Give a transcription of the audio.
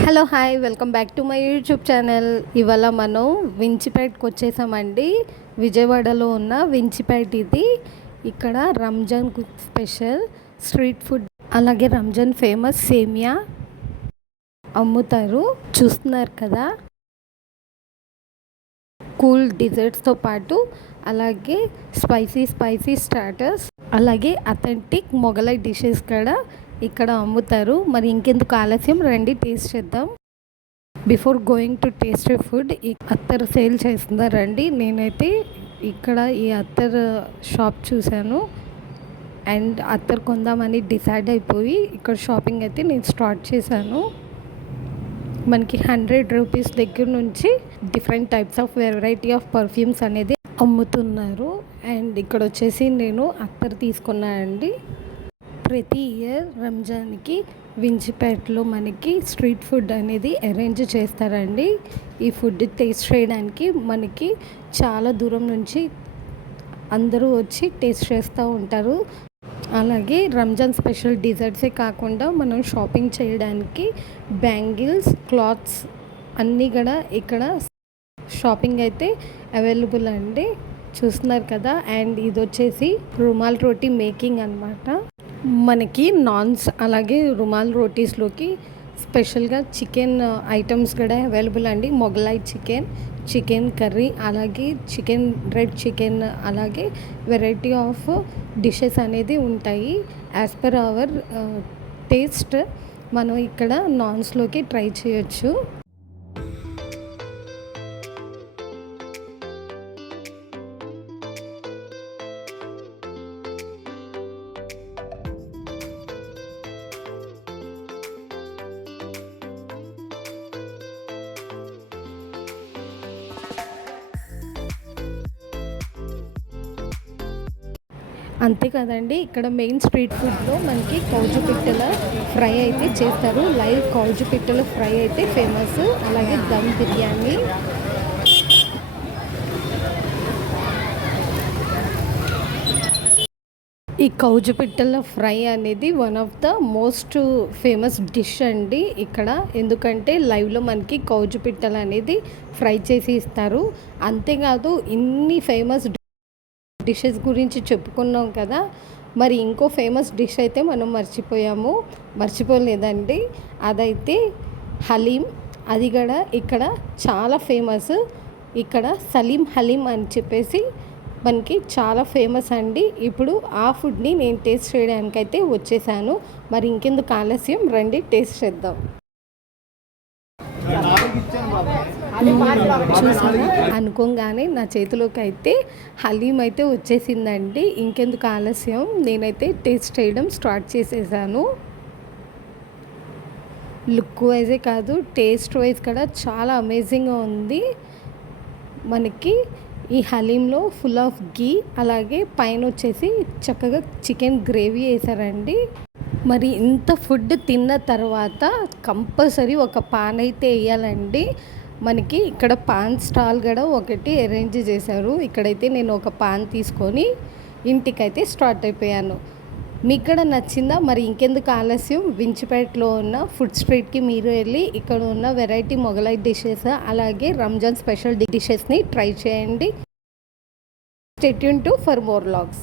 Hello hi welcome back to my YouTube channel. ఇవాళ మనం వించిపేట్కి వచ్చేసామండి. విజయవాడలో ఉన్న వించిపేట్ ఇది. ఇక్కడ రంజాన్ స్పెషల్ స్ట్రీట్ ఫుడ్ అలాగే రంజాన్ ఫేమస్ సేమియా అమ్ముతారు. చూస్తున్నారు కదా, కూల్ డిజర్ట్స్తో పాటు అలాగే స్పైసీ స్టార్టర్స్ అలాగే అథెంటిక్ మొగలై డిషెస్ కూడా ఇక్కడ అమ్ముతారు. మరి ఇంకెందుకు ఆలస్యం, రండి టేస్ట్ చేద్దాం. Before going to taste food, ఈ అత్తర్ సేల్ చేస్తున్నారండి. నేనైతే ఇక్కడ ఈ అత్తర్ షాప్ చూశాను అండ్ అత్తర్ కొందామని డిసైడ్ అయిపోయి ఇక్కడ షాపింగ్ అయితే నేను స్టార్ట్ చేశాను. మనకి 100 రూపీస్ దగ్గర నుంచి different types of variety of perfumes అనేది అమ్ముతున్నారు. అండ్ ఇక్కడ వచ్చేసి నేను అత్తర్ తీసుకున్నానండి. ప్రతి ఇయర్ రంజాన్కి వించిపేటలో మనకి స్ట్రీట్ ఫుడ్ అనేది అరేంజ్ చేస్తారండి. ఈ ఫుడ్ టేస్ట్ చేయడానికి మనకి చాలా దూరం నుంచి అందరూ వచ్చి టేస్ట్ చేస్తూ ఉంటారు. అలాగే రంజాన్ స్పెషల్ డిజర్ట్సే కాకుండా మనం షాపింగ్ చేయడానికి బ్యాంగిల్స్, క్లాత్స్ అన్నీ కూడా ఇక్కడ షాపింగ్ అయితే అవైలబుల్ అండి. చూస్తున్నారు కదా. అండ్ ఇది వచ్చేసి రుమాల్ రోటీ మేకింగ్ అనమాట. మనకి నాన్స్ అలాగే రుమాల్ రోటీస్లోకి స్పెషల్గా చికెన్ ఐటమ్స్ కూడా అవైలబుల్ అండి. మొగలాయి చికెన్ కర్రీ, అలాగే రెడ్ చికెన్, అలాగే వెరైటీ ఆఫ్ డిషెస్ అనేది ఉంటాయి. యాజ్ పర్ అవర్ టేస్ట్ మనం ఇక్కడ నాన్స్లోకి ట్రై చేయొచ్చు. అంతే కదండి, ఇక్కడ మెయిన్ స్ట్రీట్ ఫుడ్లో మనకి కౌజు పిట్టల ఫ్రై అయితే చేస్తారు. లైవ్ కౌజు పిట్టల ఫ్రై అయితే ఫేమస్. అలాగే దమ్ బిర్యానీ, ఈ కౌజు పిట్టల ఫ్రై అనేది one of the most famous dish అండి ఇక్కడ. ఎందుకంటే లైవ్లో మనకి కౌజు పిట్టలు అనేది ఫ్రై చేసి ఇస్తారు. అంతేకాదు, ఇన్ని ఫేమస్ డిషెస్ గురించి చెప్పుకున్నాం కదా, మరి ఇంకో ఫేమస్ డిష్ అయితే మనం మర్చిపోలేదండి. అదైతే హలీం. అది కూడా ఇక్కడ చాలా ఫేమస్. ఇక్కడ సలీం హలీం అని చెప్పేసి మనకి చాలా ఫేమస్ అండి. ఇప్పుడు ఆ ఫుడ్ని నేను టేస్ట్ చేయడానికైతే వచ్చేసాను. మరి ఇంకెందుకు ఆలస్యం, రండి టేస్ట్ చేద్దాం. చూసాను అనుకోగానే నా చేతిలోకి అయితే హలీం అయితే వచ్చేసిందండి. ఇంకెందుకు ఆలస్యం, నేనైతే టేస్ట్ చేయడం స్టార్ట్ చేసేసాను. లుక్ వైజే కాదు, టేస్ట్ వైజ్ కూడా చాలా అమేజింగ్గా ఉంది. మనకి ఈ హలీంలో ఫుల్ ఆఫ్ గీ, అలాగే పైన వచ్చేసి చక్కగా చికెన్ గ్రేవీ వేసారండి. మరి ఇంత ఫుడ్ తిన్న తర్వాత కంపల్సరీ ఒక పాన్ అయితే వేయాలండి. మనకి ఇక్కడ పాన్ స్టాల్ కూడా ఒకటి అరేంజ్ చేశారు. ఇక్కడైతే నేను ఒక పాన్ తీసుకొని ఇంటికైతే స్టార్ట్ అయిపోయాను. మీకు కూడా నచ్చిందా? మరి ఇంకెందుకు ఆలస్యం, వించిపేటలో ఉన్న ఫుడ్ స్ట్రీట్కి మీరు వెళ్ళి ఇక్కడ ఉన్న వెరైటీ మొగలై డిషెస్ అలాగే రంజాన్ స్పెషల్ డిషెస్ని ట్రై చేయండి. Stay tune to for more vlogs.